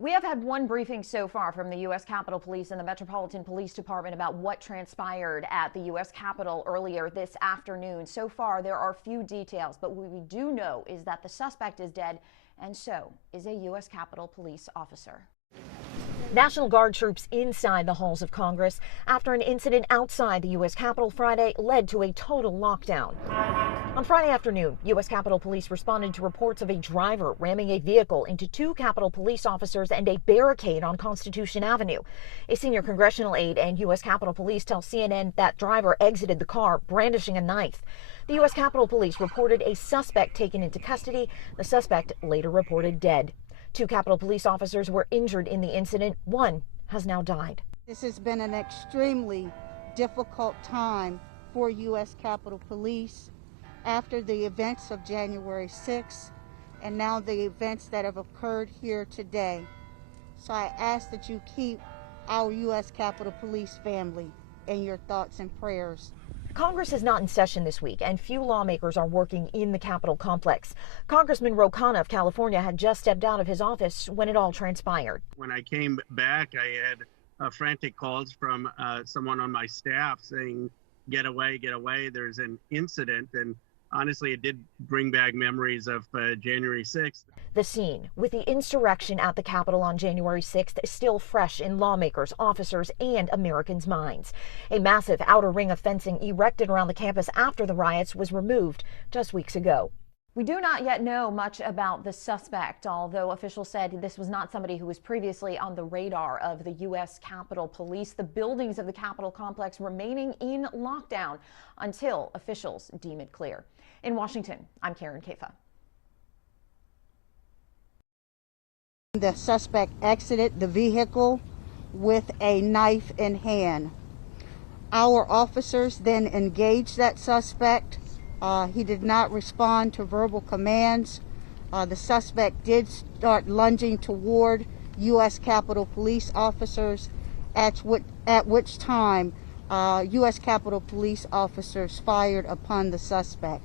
We have had one briefing so far from the U.S. Capitol Police and the Metropolitan Police Department about what transpired at the U.S. Capitol earlier this afternoon. So far, there are few details, but what we do know is that the suspect is dead, and so is a U.S. Capitol Police officer. National Guard troops inside the halls of Congress after an incident outside the U.S. Capitol Friday led to a total lockdown. On Friday afternoon, U.S. Capitol Police responded to reports of a driver ramming a vehicle into two Capitol Police officers and a barricade on Constitution Avenue. A senior congressional aide and U.S. Capitol Police tell CNN that driver exited the car brandishing a knife. The U.S. Capitol Police reported a suspect taken into custody. The suspect later reported dead. Two Capitol Police officers were injured in the incident. One has now died. This has been an extremely difficult time for U.S. Capitol Police after the events of January 6th and now the events that have occurred here today. So I ask that you keep our U.S. Capitol Police family in your thoughts and prayers. Congress is not in session this week, and few lawmakers are working in the Capitol complex. Congressman Ro Khanna of California had just stepped out of his office when it all transpired. When I came back, I had frantic calls from someone on my staff saying, get away, there's an incident. And honestly, it did bring back memories of January 6th. The scene with the insurrection at the Capitol on January 6th is still fresh in lawmakers, officers, and Americans' minds. A massive outer ring of fencing erected around the campus after the riots was removed just weeks ago. We do not yet know much about the suspect, although officials said this was not somebody who was previously on the radar of the U.S. Capitol Police. The buildings of the Capitol complex remaining in lockdown until officials deem it clear. In Washington, I'm Karen Kafa. The suspect exited the vehicle with a knife in hand. Our officers then engaged that suspect. He did not respond to verbal commands. The suspect did start lunging toward U.S. Capitol Police officers, at which time U.S. Capitol Police officers fired upon the suspect.